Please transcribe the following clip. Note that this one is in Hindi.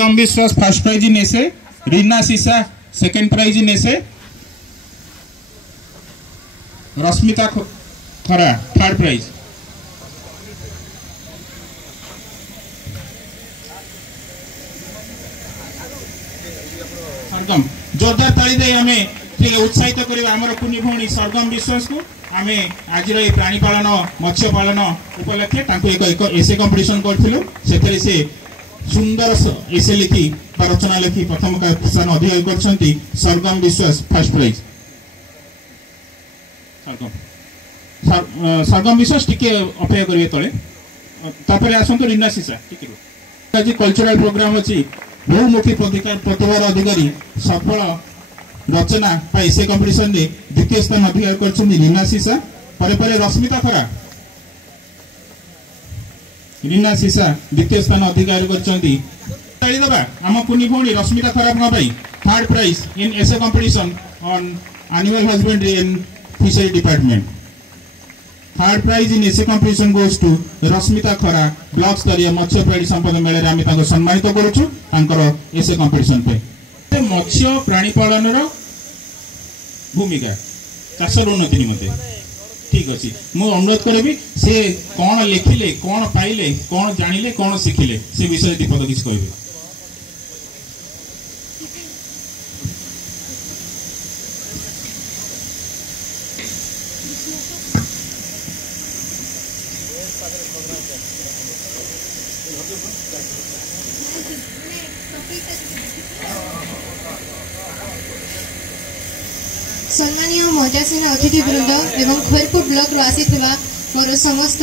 सरगम विश्वास फर्स्ट प्राइज इन एसे, रीना सीसा second prize in essay, Rashmita Khara third prize. सरगम जोरदार ताली दे हमें उत्साहित करवा आमर कुनी भौणी सरगम विश्वास को आमे आज प्राणी पालन मत्स्य पालन उपलक्षे एक एसे कंपटीशन करूँ से सुंदर एसे लिखि रचना लिखि प्रथम स्थान अधिकार कर सरगम विश्वास फर्स्ट प्राइज। सरगम विश्वास टिके अपेक्षा करेंगे तले आसतु रीना सीसा आज कल्चरल प्रोग्राम अच्छी बहुमुखी प्रतिभार अधिकारी सफल रचना एसे कंपटीशन रे द्वितीय स्थान अधिकार कर रीना सीसा परे रश्मिता खरा रीना सीसा द्वितीय स्थान अधिकार कर आम कुनी भौणी Rashmita Khara third prize in essay competition on animal husbandry and fishery department. Third prize in essay competition goes to Rashmita Khara block स्तरीय मत्स्य प्राणी संपद मेले आम सम्मानित करूँ एसे कंपटीशन पे मत्स्य प्राणी पालन भूमिका चाषर उन्नति निमंते ठीक अच्छे मु अनुरोध करी से कौन लिखिले कौन पाइले कौन जानिले कौन शिखिले से विषय दीपद किसी कहे। सम्मानीय मजासीन अतिथिवृंद एवं खैरपुर ब्लॉक आसी मोर समस्त